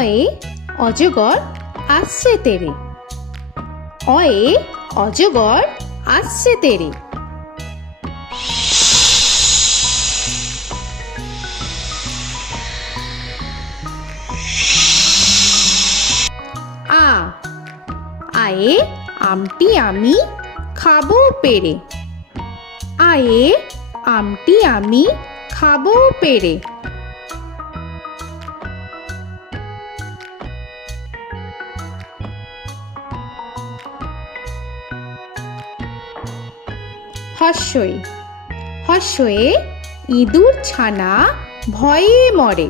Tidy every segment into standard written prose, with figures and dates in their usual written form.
অয়ে অজগর আসছে তেরে। অয়ে অজগর আসছে তেরে। আ আয়ে আমটি আমি খাবো পেরে। আয়ে আমটি আমি খাবো পেরে। হর্ষই হর্ষয়ে ইঁদুর ছানা ভয়ে মরে।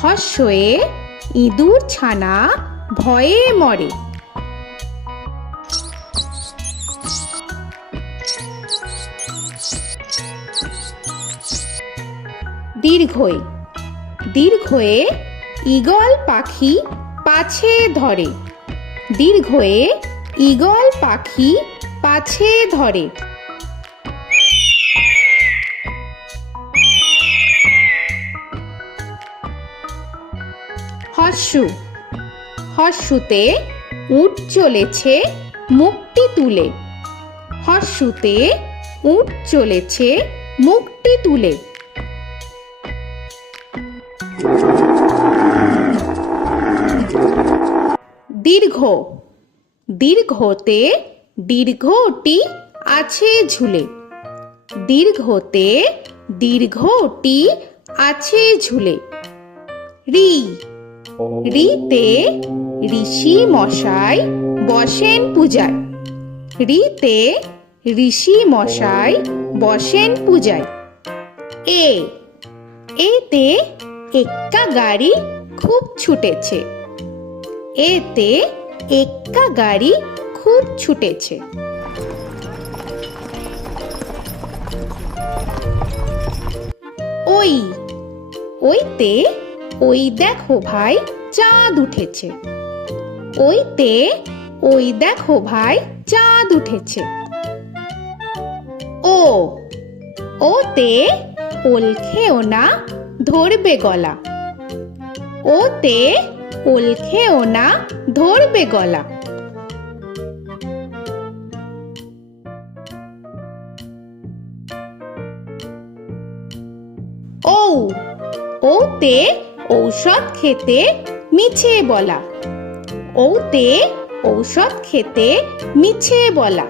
হর্ষয়ে ইঁদুর ছানা ভয়ে মরে। দীর্ঘই দীর্ঘয়ে ঈগল পাখি পাছে ধরে। দীর্ঘয়ে ঈগল পাখি পাছে ধরে। হর্ষু হর্ষুতে উট চলেছে মুখটি তুলে। হর্ষুতে উট চলেছে মুখটি তুলে। দীর্ঘ দীর্ঘতে দীর্ঘটি আছে ঝুলে। দীর্ঘতে দীর্ঘটি আছে ঝুলে। রি রিতে ঋষি মশাই বসেন পূজায়। রিতে ঋষি মশাই বসেন পূজায়। এ এতে এক্কা গাড়ি খুব ছুটেছে। এতে এক্কা গাড়ি খুব ছুটেছে। ওই ওইতে ওই দেখো ভাই চাঁদ উঠেছে। ওইতে ওই দেখো ভাই চাঁদ উঠেছে। ও ওতে ওল খেও না ধরবে গলা। ওতে ওল খেও না ধরবে গলা। ঔ ওতে ঔষধ খেতে মিছে বলা। ওতে ঔষধ খেতে মিছে বলা।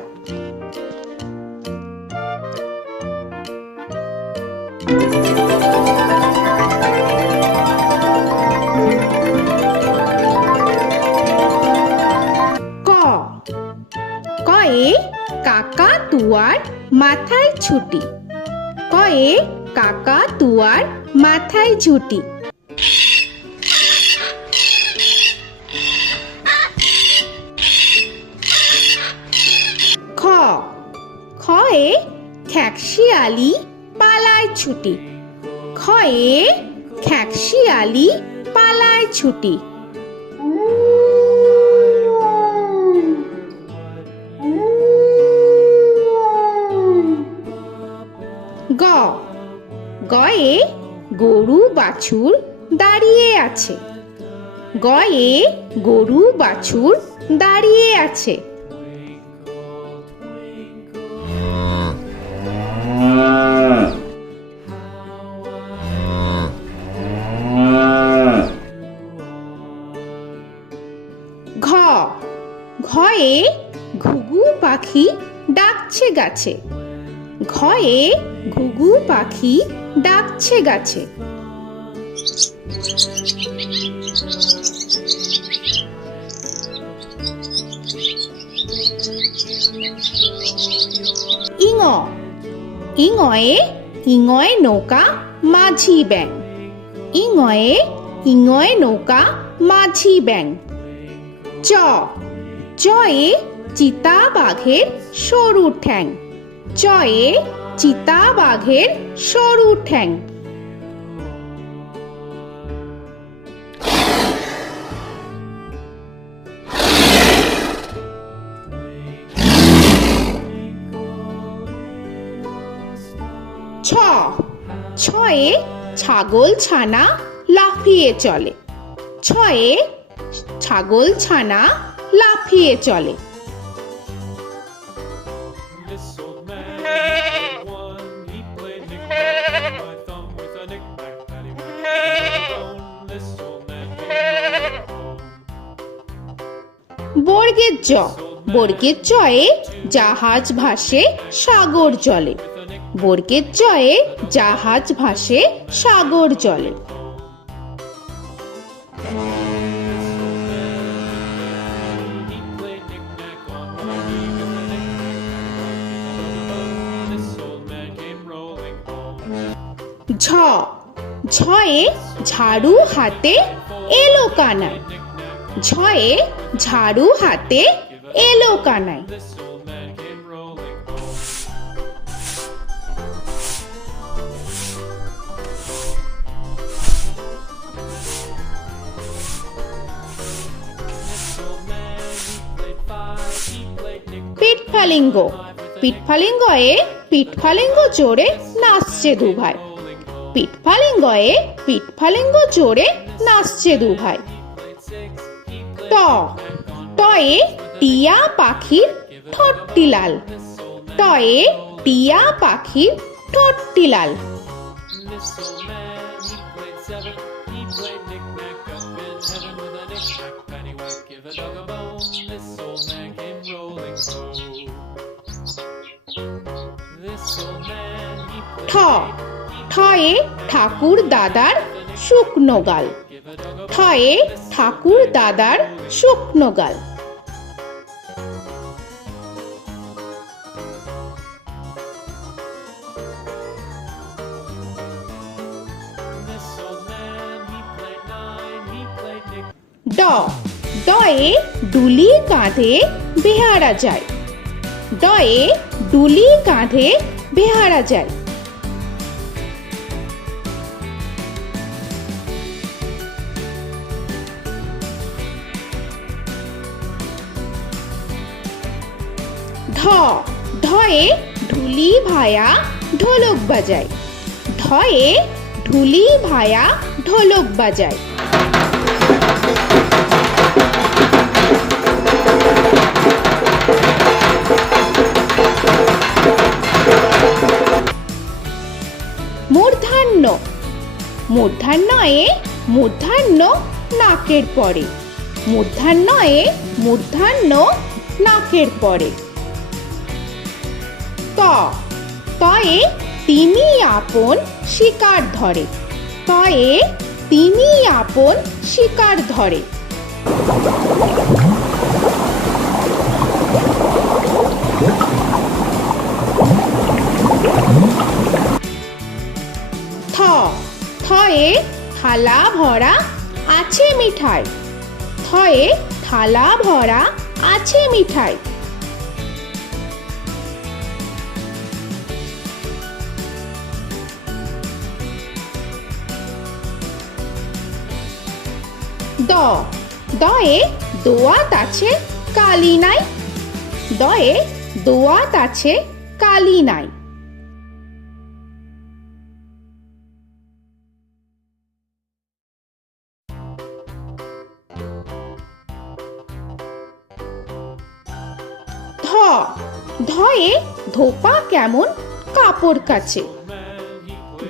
ক কয়ে কাকা তুয়ার মাথায় ছুটি। কয়ে কাকা তুয়ার মাথায় ঝুটি। খ খয়ে খ্যাকশিয়ালি পালায় ছুটি। খয়ে খ্যাকশিয়ালি পালায় ছুটি। গ গয়ে গরু বাছুর দাঁড়িয়ে আছে। গয়ে গরু বাছুর দাঁড়িয়ে আছে। ঘ ঘয়ে ঘুঘু পাখি ডাকছে গাছে। ঘয়ে ঘুঘু পাখি ডাকছে গাছে। ইঙ ইঙয়ে ইঙয়ে নৌকা মাঝি ব্যাং। ইঙয়ে ইঙয়ে নৌকা মাঝি ব্যাং। চ চয়ে চিতা বাঘের সরু ঠ্যাং। চয়ে চিতা বাঘের সরু ঠ্যাং। ছ ছয়ে ছাগল ছানা লাফিয়ে চলে। ছয়ে ছাগল ছানা লাফিয়ে চলে। This old man had one. He played knick-knack on my thumb with a knick-knack, paddywhack, bone. This old man came home. বর্গের জ, বর্গের জয়ে জাহাজ ভাসে সাগর জলে। বর্গের জয়ে জাহাজ ভাসে সাগর জলে। He played knick-knack on my knee with a knick-knack, this old man came rolling home. ঝ, ঝয়ে ঝাড়ু হাতে এলো কানাই। ঝয়ে ঝাড়ু হাতে এলো Kanai. This old man came rolling home. This old man, he played five. He played knick-knack. পিঠফালিঙ্গ, পিঠফালিঙ্গয়ে পিঠফালিঙ্গ জোরে নাচছে দুভাই। পিঠফালিঙ্গয়ে পিঠফালিঙ্গ জোরে নাচছে দুভাই। ট, টয়ে টিয়া পাখির ঠোঁটটি লাল। টয়ে টিয়া পাখির ঠোঁটটি লাল। This old man, he played seven. He played knick-knack up in heaven with a knick-knack, paddywhack, give a dog a bone. This old man came rolling home. This old man, he ঠ, played ঠয়ে ঠাকুর দাদার শুকনো গাল। give a dog a ঠয়ে ঠাকুর দাদার শুকনো গাল। This old man, he played nine. He played knick. ড, ডয়ে ডুলি কাঁধে বেহারা যায়। ডয়ে ডুলি কাঁধে বেহারা যায়। ঢ, ঢয়ে ঢুলি ভায়া ঢোলক বাজায়। ঢয়ে ঢুলি ভায়া ঢোলক বাজায়। মূর্ধন্য, মূর্ধন্যয়ে মূর্ধন্য নাকের পরে। মূর্ধন্যয়ে মূর্ধন্য নাকের পরে। ত, তয়ে তিনি আপন শিকার ধরে। তয়ে তিনি আপন শিকার ধরে। থ, থয়ে থালা ভরা আছে মিঠাই। থয়ে থালা ভরা আছে মিঠাই। দ, দয়ে দোয়াত আছে কালি নাই। দয়ে দোয়াত আছে কালি নাই। ধ, ধয়ে ধোপা কেমন কাপড় কাচে।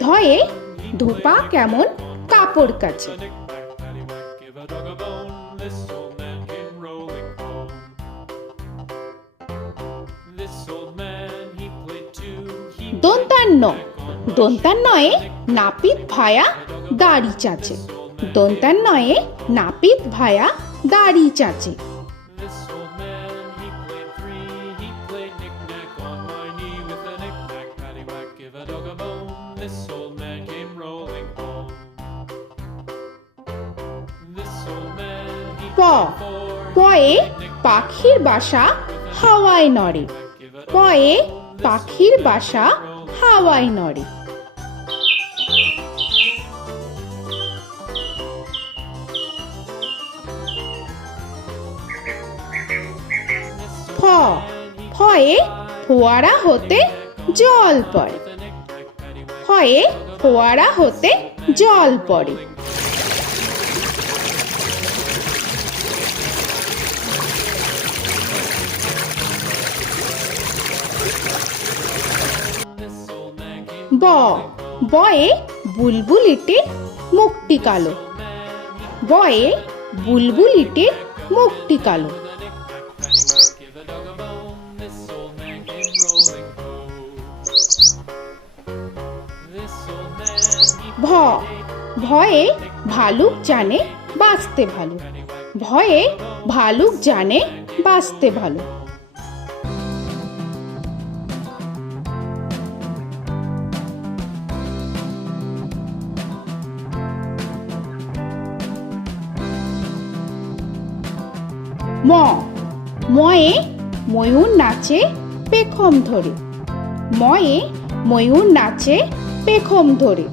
ধয়ে ধোপা কেমন কাপড় কাচে। Knick-knack, paddywhack, give a dog a bone. This old man came rolling home. This old man, he played two. He দন্তান্ন, দন্তান্নয়ে নাপিত ভায়া দাড়ি চাচে। দন্তান্নয়ে নাপিত ভায়া দাড়ি চাচে। This old man, he played three. He played knick-knack on my knee with a knick-knack, paddywhack, give a dog a bone. This old man came rolling home. This old man, he প, played four. পয়ে পাখির বাসা হাওয়ায় নড়ে। পয়ে পাখির বাসা হাওয়ায় নড়ে। ফ, ফয়ে ফোয়ারা হতে জল পড়ে। ফয়ে ফোয়ারা হতে জল পড়ে। ব বয়ে বুলবুলিটির মুখটি কালো। বয়ে বুলবুলিটির মুখটি কালো। Give a dog a bone, this old man came rolling home. This old man, he ভ ভয়ে ভালুক জানে বাঁচতে ভালো। ভয়ে ভালুক জানে বাঁচতে ভালো। ম ময়ে ময়ূর নাচে পেখম ধরে। ময়ে ময়ূর নাচে পেখম ধরে।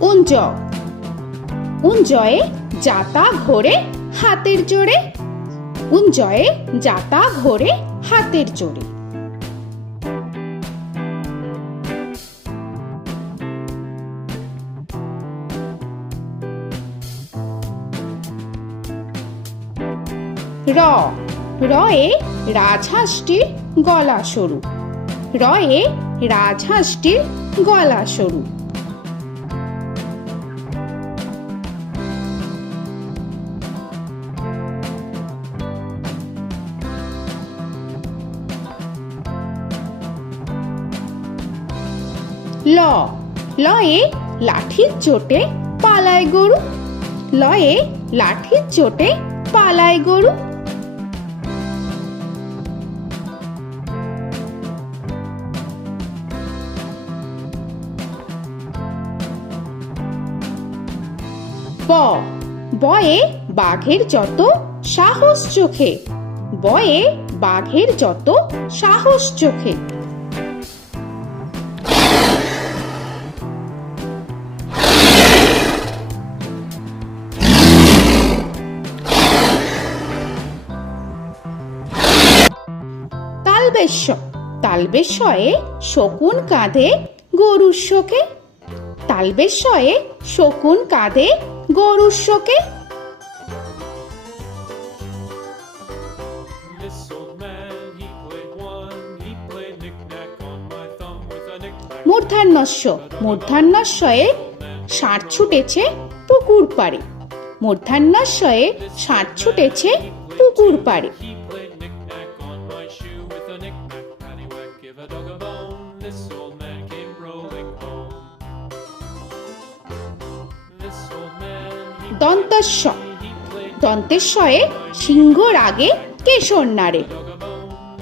উঞ্জ উঞ্জয়ে যাতা ঘোরে হাতের জোরে। উঞ্জয়ে যাতা ঘোরে হাতের জোরে। র রয়ে রাজহাঁসটির গলা সরু। রয়ে রাজহাঁসটির গলা সরু। ল লয়ে লাঠির চোটে পালায় গরু। লয়ে লাঠির চোটে পালায় গরু। ব বয়ে বাঘের যত সাহস চোখে। বয়ে বাঘের যত সাহস চোখে। তালবেশ্য তালবেশ্যয়ে শকুন কাঁধে গরুর শোকে। তালবেশ্যয়ে শকুন কাঁধে গরুর শোকে। This old man, he played one, he played knick-knack on my thumb with a knick-knack. মূর্ধন্যস্য মূর্ধন্যস্বয়ে ষাঁড় ছুটেছে পুকুর পাড়ে। মূর্ধন্যস্বয়ে ষাঁড় ছুটেছে পুকুর পাড়ে। He played knick-knack on my shoe with a knick-knack, paddywhack, give a dog a bone. This old man came rolling home. This old man, he দন্তস্ব played দন্তেশ্বয়ে সিংহর আগে কেশর নাড়ে। dog a bone.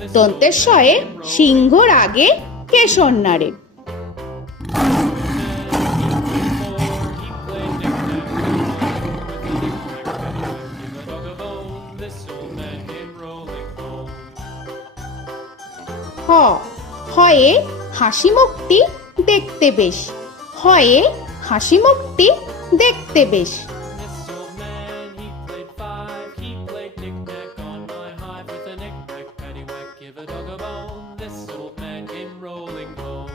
This দন্তেশ্বয়ে সিংহর আগে কেশর নাড়ে। he played knick-knack on my with a knick-knack, paddywhack, give a dog a bone. This old man came rolling home. হ হয়ে হাসি মুখটি দেখতে বেশ। হয়ে হাসি মুখটি দেখতে বেশ। This old man, he played five, he played knick-knack on my hive with a knick-knack, paddywhack, give a dog a bone. This old man came rolling home.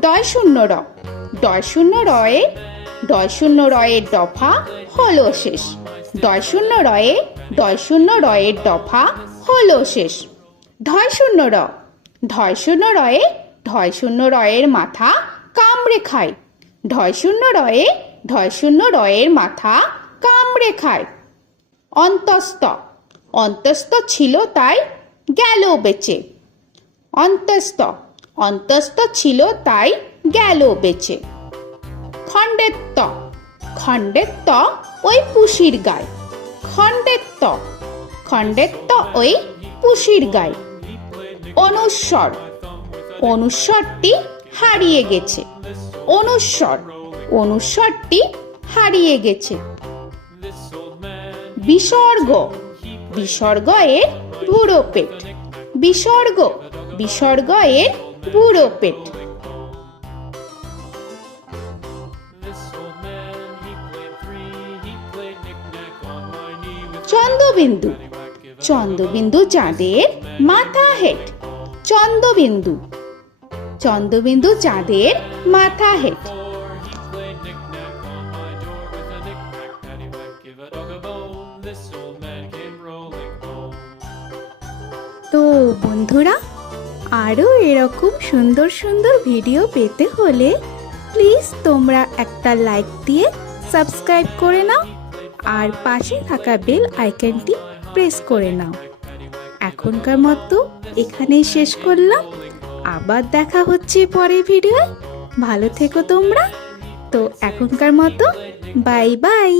ডয় শূন্য র ডয় শূন্য রয়ে ডয় শূন্য রয়ের দফা হলো শেষ। ডয় শূন্য রয়ে ডয় শূন্য রয়ের দফা হলো শেষ। ঢয় শূন্য র ঢয় শূন্য রয়ে ঢয় শূন্য রয়ের মাথা কামড়ে খায়। ঢয় শূন্য রয়ে ঢয় শূন্য রয়ের মাথা কামড়ে খায়। অন্তস্থ অন্তস্থ ছিল তাই গেল বেঁচে। অন্তস্থ অন্তস্থ ছিল তাই গেল বেঁচে। খণ্ডেত্ব খণ্ডেত্ব ওই পুষির গায়। খণ্ডেত্ব খণ্ডেত্ব ওই পুষির গায়। অনুস্বর অনুস্বরটি হারিয়ে গেছে। অনুস্বর অনুস্বরটি হারিয়ে গেছে। This old man, বিসর্গ বিসর্গ এর বুড়ো পেট। বিসর্গ বিসর্গ এর বুড়ো পেট। this old man, he played three, he played knick-knack on my knee with Chandrabindu paddywhack, give a Chandrabindu চাঁদের মাথা হেট। চন্দ্রবিন্দু চন্দ্রবিন্দু চাঁদের মাথা head. Before he played knick-knack on my door with a knick-knack, paddywhack, give a dog a bone. This old man came rolling home. তো বন্ধুরা, আরও এরকম সুন্দর সুন্দর ভিডিও পেতে হলে প্লিজ তোমরা একটা লাইক দিয়ে সাবস্ক্রাইব করে নাও আর পাশে থাকা বেল আইকনটি প্রেস করে নাও। এখনকার মতো এখানেই শেষ করলাম, আবার দেখা হচ্ছে পরের ভিডিও। ভালো থেকো তোমরা। তো এখনকার মতো বাই বাই।